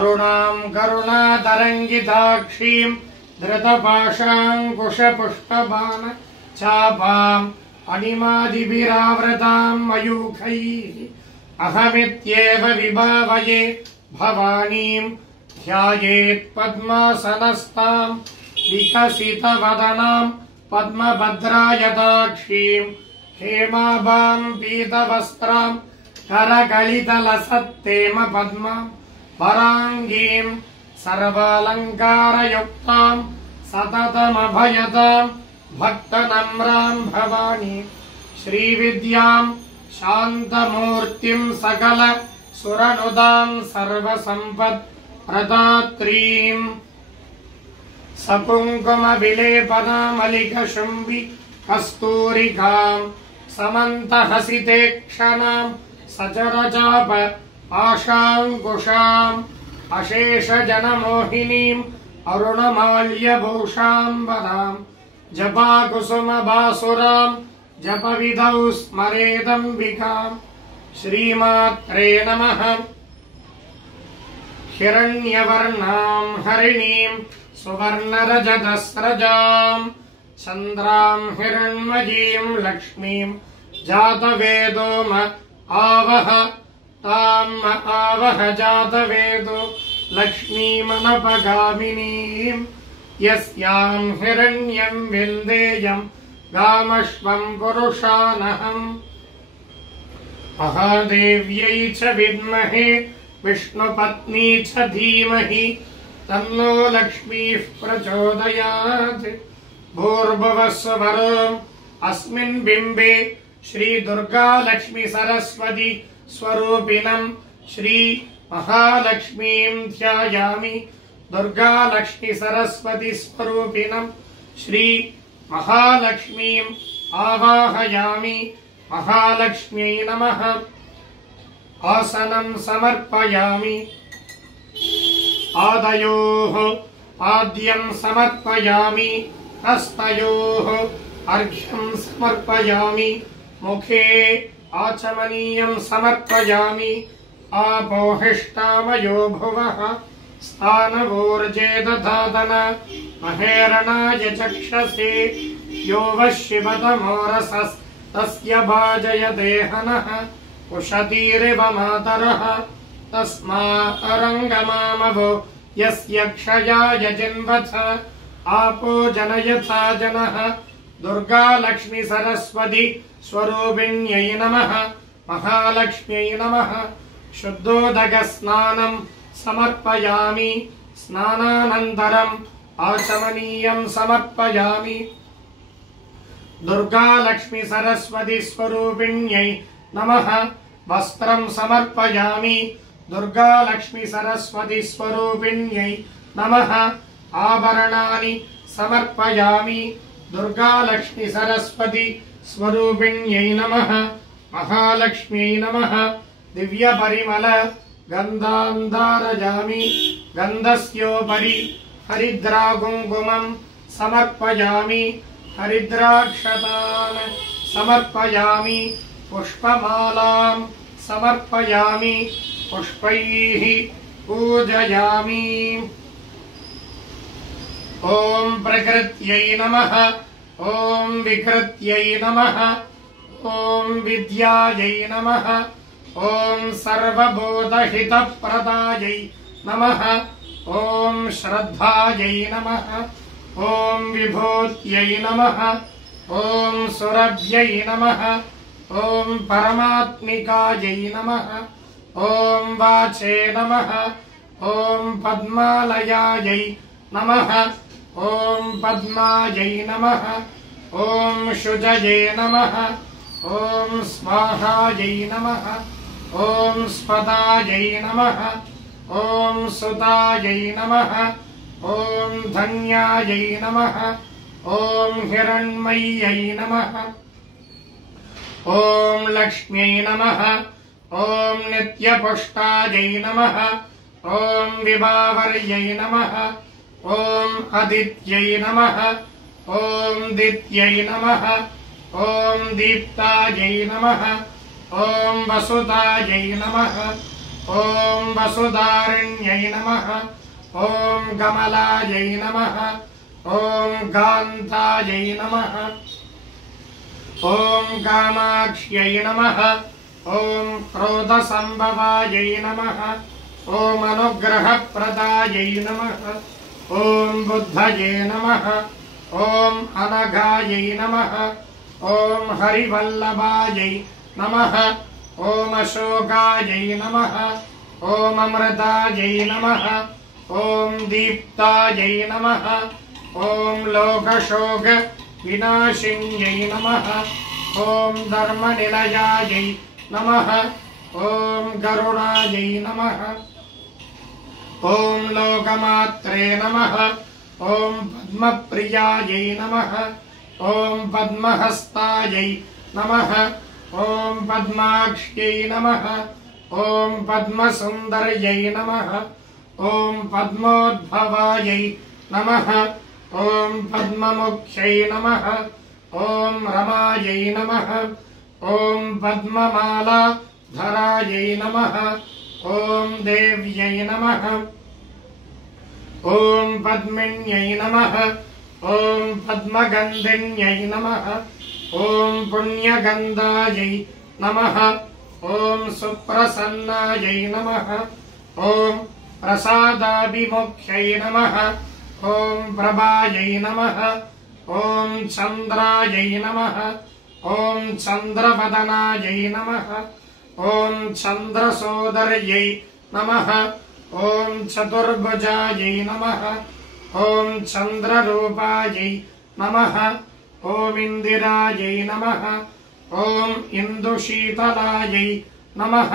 करुणातरङ्गिताक्षीं धृतपाशाङ्कुशपुष्पबाण चापाम् अणिमादिभिरावृतां मयूखैः अहमित्येव विभावये भवानीं ध्यायेत् पद्मासनस्तां विकसितवदनां पद्मभद्रायताक्षीं हेमाभां पीतवस्त्रां करकलितलसत्तेम पद्मां वराङ्गीं सर्वालङ्कारयुक्तां सततमभयतां भक्तनम्रां भवानी श्रीविद्यां शान्तमूर्तिं सकल सुरनुदां सर्वसम्पत्प्रदात्रीं सकुङ्कुमविलेपनामलिकशुम्भि कस्तूरिकां समन्तहसिते क्षणां सचरचाप आशाङ्कुशाम् अशेषजनमोहिनीम् अरुणमाल्यभूषाम्बरां जपाकुसुमभासुरां जपविधौ स्मरेदम्बिकां श्रीमात्रे नमः। हिरण्यवर्णां हरिणीं सुवर्णरजतस्रजां चन्द्रां हिरण्मयीं लक्ष्मीं जातवेदो आवह ताम् आवह जातवेदो लक्ष्मीमनपगामिनीं यस्यां हिरण्यं विन्देयं गामश्वं पुरुषानहम् महादेव्यै च विद्महे विष्णुपत्नी च धीमहि तन्नो लक्ष्मीः प्रचोदयात्। भूर्भुवः स्वरोम् अस्मिन् बिम्बे श्री दुर्गा लक्ष्मी सरस्वती स्वरूपिणं श्री महालक्ष्मीं ध्यायामि। दुर्गा लक्ष्मी सरस्वती स्वरूपिणं श्री महालक्ष्मीं आवाहयामि। महालक्ष्म्यै नमः। आसनं समर्पयामि। पादयोः पाद्यं समर्पयामि। हस्तयोः अर्घ्यं समर्पयामि। मुखे आचमनीयं समर्पयामि। आपोहिष्टामयो भुवः स्थानवोर्जे दधातन महेरणाय चक्षसे यो वः शिवतमोरसस्तस्य भाजयते हनः उशतीरिव मातरः तस्मारङ्गमामवो यस्य क्षयाय जिन्वथ आपो जनयथा जनः। दुर्गा लक्ष्मी सरस्वती स्वरूपिण्यै नमः। महालक्ष्म्यै नमः। शुद्धोदकस्नानं समर्पयामि। स्नानानन्तरम् आचमनीयं समर्पयामि। दुर्गा लक्ष्मी सरस्वती स्वरूपिण्यै नमः। वस्त्रं समर्पयामि। दुर्गा लक्ष्मी सरस्वती स्वरूपिण्यै नमः। आभरणानि समर्पयामि। दुर्गा लक्ष्मी सरस्वती स्वरूपिण्यै नमः। महालक्ष्म्यै नमः। दिव्यपरिमल गन्धान्धारयामि। गन्धस्योपरि हरिद्राकुङ्कुमं समर्पयामि। हरिद्राक्षतान् समर्पयामि। पुष्पमालां समर्पयामि। पुष्पैः पूजयामि। ॐ प्रकृत्यै नमः। ॐ विकृत्यै नमः। ॐ विद्यायै नमः। ॐ सर्वभूतहितप्रदायै नमः। ॐ श्रद्धायै नमः। ॐ विभूत्यै नमः। ॐ सुरभ्यै नमः। ॐ परमात्मिकायै नमः। ॐ वाचे नमः। ॐ पद्मालयायै नमः। ॐ पद्मायै नमः। ॐ शुजये नमः। ॐ स्वाहायै नमः। ॐ स्पदायै नमः। ॐ सुतायै नमः। ॐ धन्यायै नमः। ॐ हिरण्मय्यै नमः। ॐ लक्ष्म्यै नमः। ॐ नित्यपुष्टायै नमः। ॐ विभावर्यै नमः। ॐ अदित्यै नमः। ॐ दित्यै नमः। ॐ दीप्तायै नमः। ॐ वसुतायै नमः। ॐ वसुधारिण्यै नमः ॐ कमलायै नमः ॐ कान्तायै नमः ॐ कामाक्ष्यै नमः ॐ क्रोधसम्भवायै नमः ॐ अनुग्रहप्रदायै नमः ॐ बुद्धये नमः ॐ अनघायै नमः ॐ हरिवल्लभायै नमः ॐ अशोकायै नमः ॐ अमृतायै नमः ॐ दीप्तायै नमः ॐ लोकशोक विनाशिन्यै नमः ॐ धर्मनिलयायै नमः ॐ करुणायै नमः ॐ लोकमात्रे नमः ॐ पद्मप्रियायै नमः ॐ पद्महस्तायै नमः ॐ पद्माक्ष्यै नमः ॐ पद्मसुन्दर्यै नमः ॐ पद्मोद्भवायै नमः ॐ पद्ममुख्यै नमः ॐ रमायै नमः ॐ पद्ममालाधरायै नमः ॐ देव्यै नमः ॐ पद्मिन्यै नमः ॐ पद्मगन्धिन्यै नमः ॐ पुण्यगन्धायै नमः ॐ सुप्रसन्नायै नमः ॐ प्रसादाभिमुख्यै नमः ॐ प्रभायै नमः ॐ चन्द्रायै नमः ॐ चन्द्रवदनायै नमः ॐ चन्द्रसोदर्यै नमः ॐ चतुर्भुजायै नमः ॐ चन्द्ररूपायै नमः ॐ इन्दिरायै नमः ॐ इन्दुशीतलायै नमः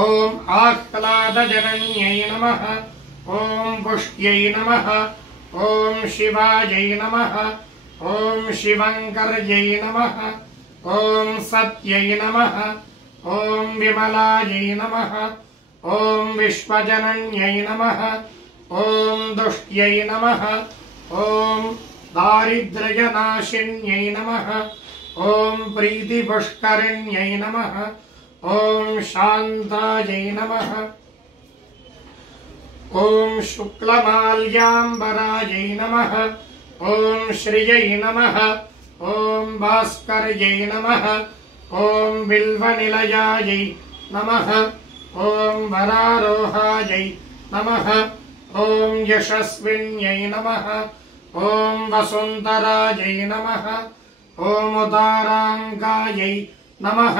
ॐ आह्लादजनन्यै नमः ॐ पुष्ट्यै नमः ॐ शिवायै नमः ॐ शिवङ्कर्यै नमः ॐ सत्यै नमः ॐ विमलायै नमः ॐ विश्वजनन्यै नमः ॐ दुष्ट्यै नमः ॐ दारिद्र्यनाशिन्यै नमः ॐ प्रीतिपुष्करिण्यै नमः ॐ शान्तायै नमः ॐ शुक्लमाल्याम्बरायै नमः ॐ श्रियै नमः ॐ भास्कर्यै नमः ॐ बिल्वनिलयायै नमः ॐ वरारोहायै नमः ॐ यशस्विन्यै नमः ॐ वसुन्धरायै नमः ॐ उदाराङ्गायै नमः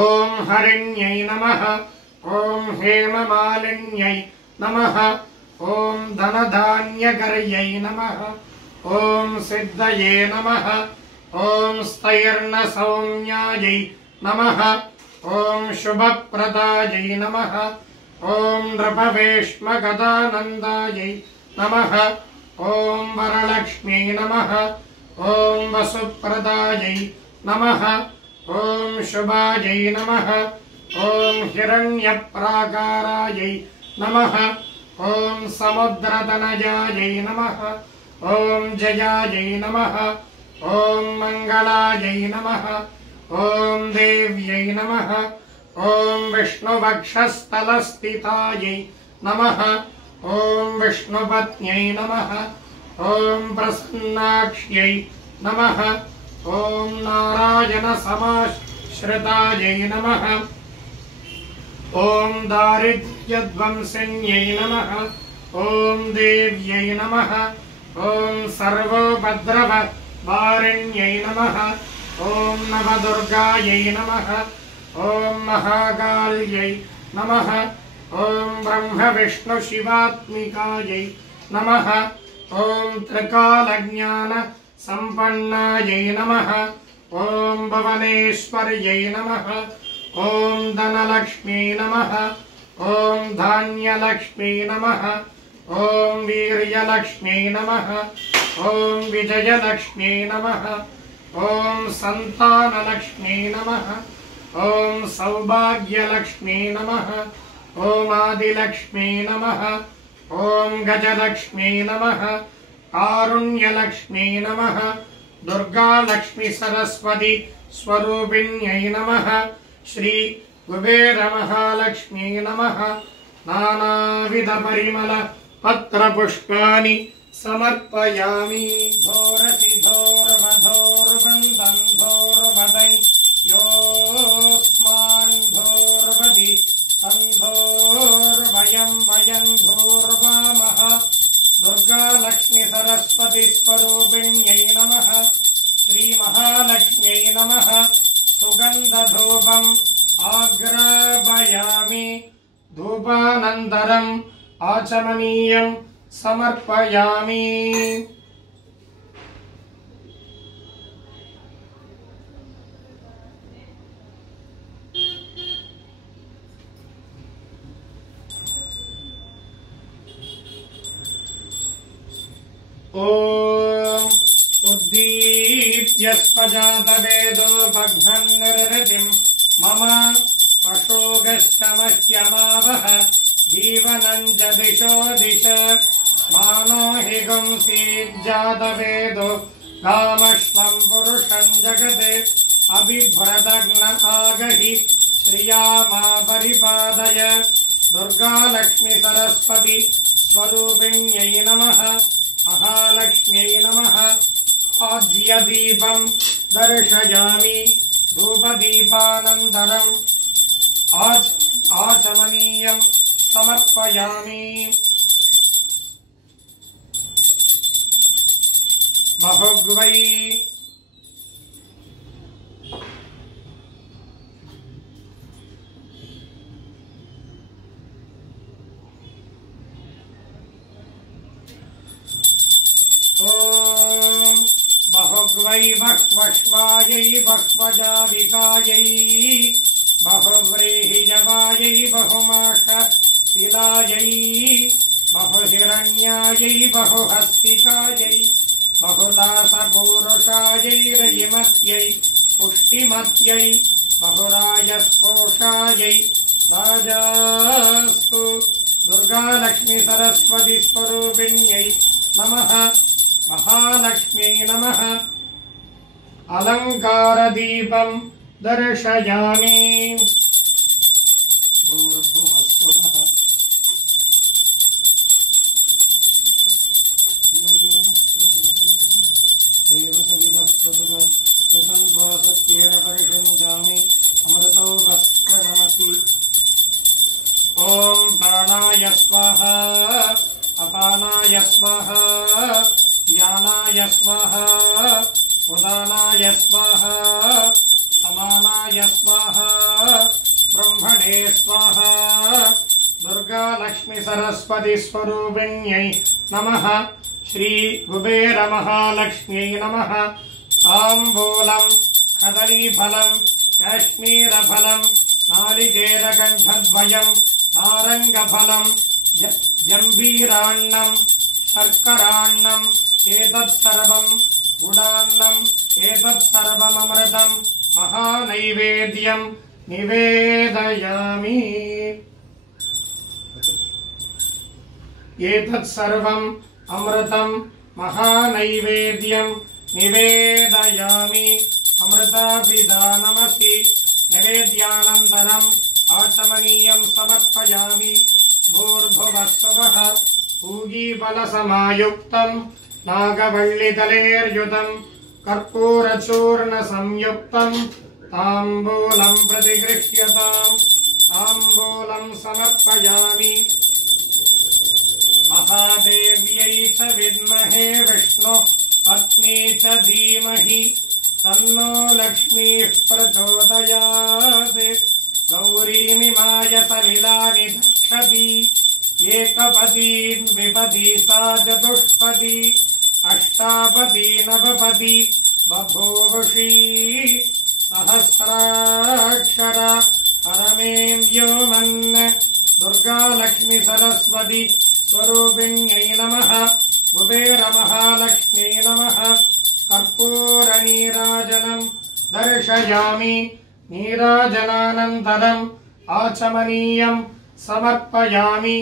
ॐ हरिण्यै नमः ॐ हेममालिन्यै नमः ॐ धनधान्यकर्यै नमः ॐ सिद्धये नमः ॐ स्थैर्नसौम्यायै नमः ॐ शुभप्रदायै नमः ॐ नृपवेश्मगदानन्दायै नमः ॐ वरलक्ष्म्यै नमः ॐ वसुप्रदायै नमः ॐ शुभायै नमः ॐ हिरण्यप्राकारायै नमः ॐ समुद्रतनयायै नमः ॐ जयायै नमः ॐ मङ्गलायै नमः ॐ देव्यै नमः ॐ विष्णुवक्षस्थलस्थितायै नमः ॐ विष्णुपत्न्यै नमः ॐ प्रसन्नाक्ष्यै नमः ॐ नारायणसमाश्रितायै नमः ॐ दारिद्र्यध्वंसिन्यै नमः ॐ देव्यै नमः ॐ सर्वोपद्रववारिण्यै नमः ॐ नवदुर्गायै नमः ॐ महाकाल्यै नमः ॐ ब्रह्मविष्णुशिवात्मिकायै नमः ॐ त्रिकालज्ञानसम्पन्नायै नमः ॐ भुवनेश्वर्यै नमः ॐ धनलक्ष्म्यै नमः ॐ धान्यलक्ष्म्यै नमः ॐ वीर्यलक्ष्म्यै नमः ॐ विजयलक्ष्म्यै नमः ॐ सन्तानलक्ष्म्यै नमः ॐ सौभाग्यलक्ष्म्यै नमः ॐ आदिलक्ष्म्यै नमः ॐ गजलक्ष्म्यै नमः कारुण्यलक्ष्म्यै नमः दुर्गालक्ष्मी सरस्वती स्वरूपिण्यै नमः श्री कुबेरमहालक्ष्म्यै नमः नानाविधपरिमल पत्रपुष्पाणि समर्पयामि धोरसिधोर्वधोर्वन्दं धोर्वदै योऽस्मान् धोर्वदि तन्धोर्वयं वयं धोर्वामः दुर्गालक्ष्मी सरस्वती स्वरूपिण्यै नमः श्रीमहालक्ष्म्यै नमः सुगन्धधूपम् आग्रापयामि धूपानन्तरम् आचमनीयं समर्पयामि ओम उद्दीप्य स्वजातवेदो भग्नन्निरृतिं मम पशोगश्चमह्यमावह जीवनं च दिशो दिश मानो हि गुंसीज्जातवेदो गामश्वं पुरुषं जगते अबिभ्रदग्न आगहि श्रिया मा परिपादय दुर्गालक्ष्मी सरस्वती स्वरूपिण्यै नमः महालक्ष्म्यै नमः आज्यदीपं दर्शयामि धूपदीपानन्तरम् आचमनीयं समर्पयामि बहुग्वै ओम बहुग्वै बह्वश्वायै बह्वजाविकायै बहुव्रीहिजवायै बहुमाष शिलायै बहुहिरण्यायै बहुहस्तिकायै बहुदासपूरुषायै रजिमत्यै पुष्टिमत्यै बहुराजस्पोषायै राजास्तु दुर्गालक्ष्मी सरस्वती स्वरूपिण्यै नमः महालक्ष्म्यै नमः अलङ्कारदीपं दर्शयामि भूर्भुवस्सुवः देवसविदः प्रसुवः यतन्त्वा सत्येन परिषुञ्जामि अमृतो भस्त्रनमसि ॐ प्राणाय स्वाहा अपानाय स्वाहा यानाय स्वाहा उदानाय स्वाहा समानाय स्वाहा ब्रह्मणे स्वाहा दुर्गालक्ष्मी सरस्वती स्वरूपिण्यै नमः श्री कुबेरमहालक्ष्म्यै नमः ताम्बूलं कदलीफलं काश्मीरफलं नारिकेलकण्ठद्वयं नारङ्गफलं जम्बीरान्नं शर्करान्नम् एतत्सर्वम् गुडान्नम् एतत्सर्वममृतम् महानैवेद्यम् निवेदयामि एतत्सर्वम् अमृतम् महानैवेद्यम् निवेदयामि अमृतापिदानमसि नैवेद्यानन्तरम् आचमनीयं समर्पयामि भूर्भुवस्सुवः पूगीफलसमायुक्तं नागवल्लितलेर्युतं कर्पूरचूर्णसंयुक्तं ताम्बूलं प्रतिगृह्यताम् ताम्बूलं समर्पयामि महादेव्यै च विद्महे विष्णु पत्नी च धीमहि तन्नो लक्ष्मीः प्रचोदयात् गौरीमिमाय सलिलानि दक्षति एकपदी विपदी सा चतुष्पदी अष्टापदी नवपदी बभूवुषी सहस्राक्षरा परमे व्योमन् दुर्गालक्ष्मी सरस्वती स्वरूपिण्यै नमः कुबेरमहालक्ष्म्यै नमः कर्पूरनीराजनं दर्शयामि नीराजनानन्तरम् आचमनीयं समर्पयामि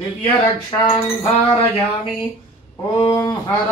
दिव्यरक्षां धारयामि ॐ हर